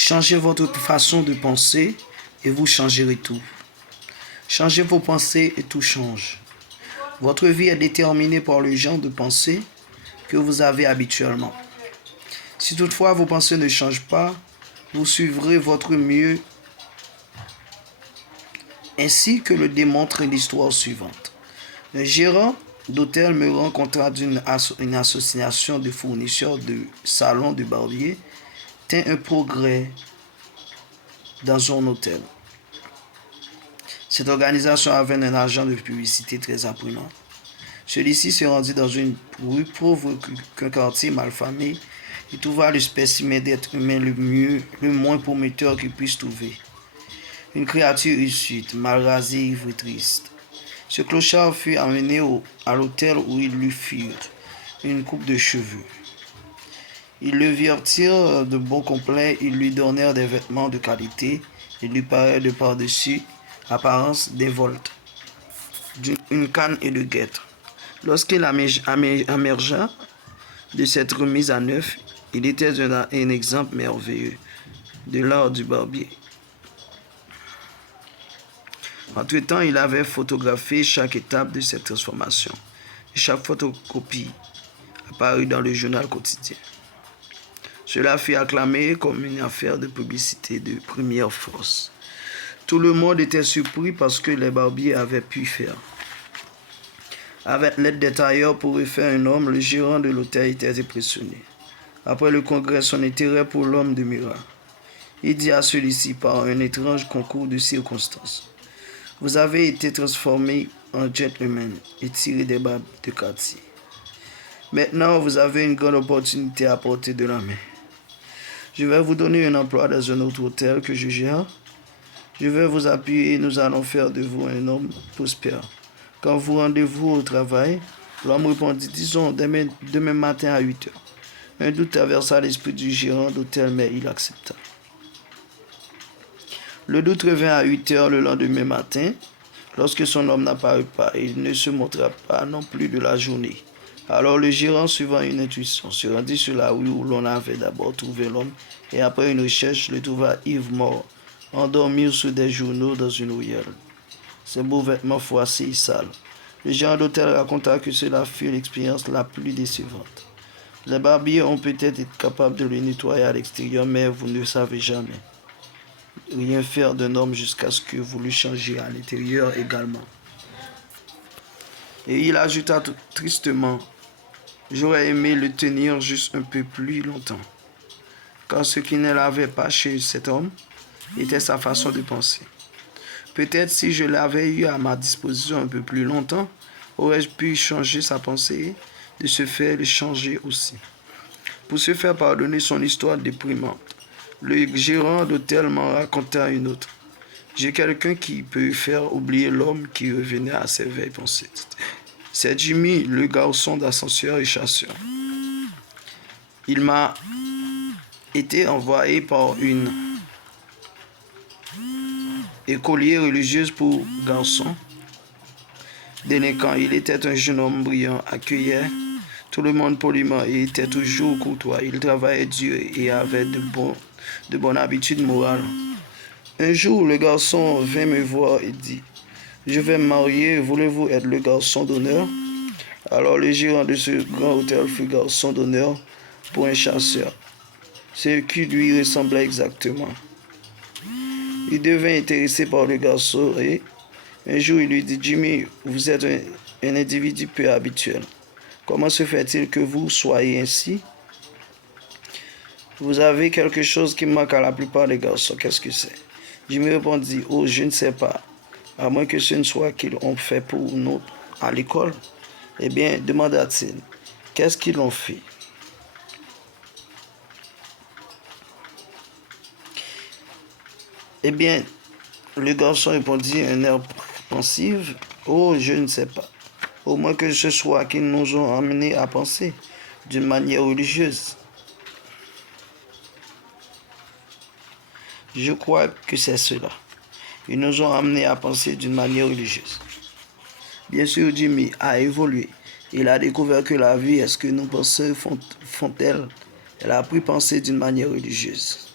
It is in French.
Changez votre façon de penser et vous changerez tout. Changez vos pensées et tout change. Votre vie est déterminée par le genre de pensée que vous avez habituellement. Si toutefois vos pensées ne changent pas, vous suivrez votre mieux ainsi que le démontre l'histoire suivante. Un gérant d'hôtel me rencontra une association de fournisseurs de salons de barbier tint un progrès dans son hôtel. Cette organisation avait un agent de publicité très imprimant. Celui-ci se rendit dans une rue pauvre qu'un quartier malfamé et trouva le spécimen d'être humain le moins prometteur qu'il puisse trouver. Une créature hirsute, mal rasée, ivre et triste. Ce clochard fut amené à l'hôtel où ils lui firent une coupe de cheveux. Ils le vêtirent de bon complet, ils lui donnèrent des vêtements de qualité et lui parèrent de par-dessus apparence dévolte, une canne et de guêtre. Lorsqu'il émergea de cette remise à neuf, il était un exemple merveilleux de l'art du barbier. Entre-temps, il avait photographié chaque étape de cette transformation. Et chaque photocopie apparut dans le journal quotidien. Cela fut acclamé comme une affaire de publicité de première force. Tout le monde était surpris parce que les barbiers avaient pu faire. Avec l'aide des tailleurs pour refaire un homme, le gérant de l'hôtel était impressionné. Après le congrès, son intérêt pour l'homme demeura. Il dit à celui-ci par un étrange concours de circonstances: vous avez été transformé en gentleman et tiré des bas de quartier. Maintenant, vous avez une grande opportunité à portée de la main. Je vais vous donner un emploi dans un autre hôtel que je gère. Je vais vous appuyer et nous allons faire de vous un homme prospère. Quand vous rendez-vous au travail, l'homme répondit: disons demain matin à 8 heures. Un doute traversa l'esprit du gérant d'hôtel, mais il accepta. Le doute revint à 8 heures le lendemain matin, lorsque son homme n'apparut pas et il ne se montra pas non plus de la journée. Alors le gérant, suivant une intuition, se rendit sur la rue où l'on avait d'abord trouvé l'homme et après une recherche, le trouva ivre mort, endormi sous des journaux dans une ruelle, ses beaux vêtements froissés et sales. Le gérant d'hôtel raconta que cela fut l'expérience la plus décevante. Les barbiers ont peut-être été capables de le nettoyer à l'extérieur, mais vous ne savez jamais rien faire d'un homme jusqu'à ce que vous le changiez à l'intérieur également. Et il ajouta tristement: j'aurais aimé le tenir juste un peu plus longtemps, car ce qui ne l'avait pas chez cet homme était sa façon de penser. Peut-être si je l'avais eu à ma disposition un peu plus longtemps, aurais-je pu changer sa pensée, de ce fait le changer aussi. Pour se faire pardonner son histoire déprimante, le gérant d'hôtel m'en raconta une autre. J'ai quelqu'un qui peut faire oublier l'homme qui revenait à ses vieilles pensées. C'est Jimmy, le garçon d'ascenseur et chasseur. Il m'a été envoyé par une écolière religieuse pour garçon délinquant. Il était un jeune homme brillant, accueillait tout le monde poliment et était toujours courtois. Il travaillait dur et avait de bonnes habitudes morales. Un jour, le garçon vint me voir et dit: je vais me marier, voulez-vous être le garçon d'honneur? Alors le gérant de ce grand hôtel fut garçon d'honneur pour un chasseur, ce qui lui ressemblait exactement. Il devint intéressé par le garçon et un jour il lui dit: Jimmy, vous êtes un individu peu habituel. Comment se fait-il que vous soyez ainsi? Vous avez quelque chose qui manque à la plupart des garçons. Qu'est-ce que c'est? Jimmy répondit: oh, je ne sais pas. À moins que ce ne soit qu'ils ont fait pour nous à l'école. Eh bien, demanda-t-il, qu'est-ce qu'ils ont fait? Eh bien, le garçon répondit un air pensif: oh, je ne sais pas. Au moins que ce soit qu'ils nous ont amenés à penser d'une manière religieuse. Je crois que c'est cela. Ils nous ont amenés à penser d'une manière religieuse. Bien sûr, Jimmy a évolué. Il a découvert que la vie est ce que nos pensées font-elles. Elle a appris à penser d'une manière religieuse.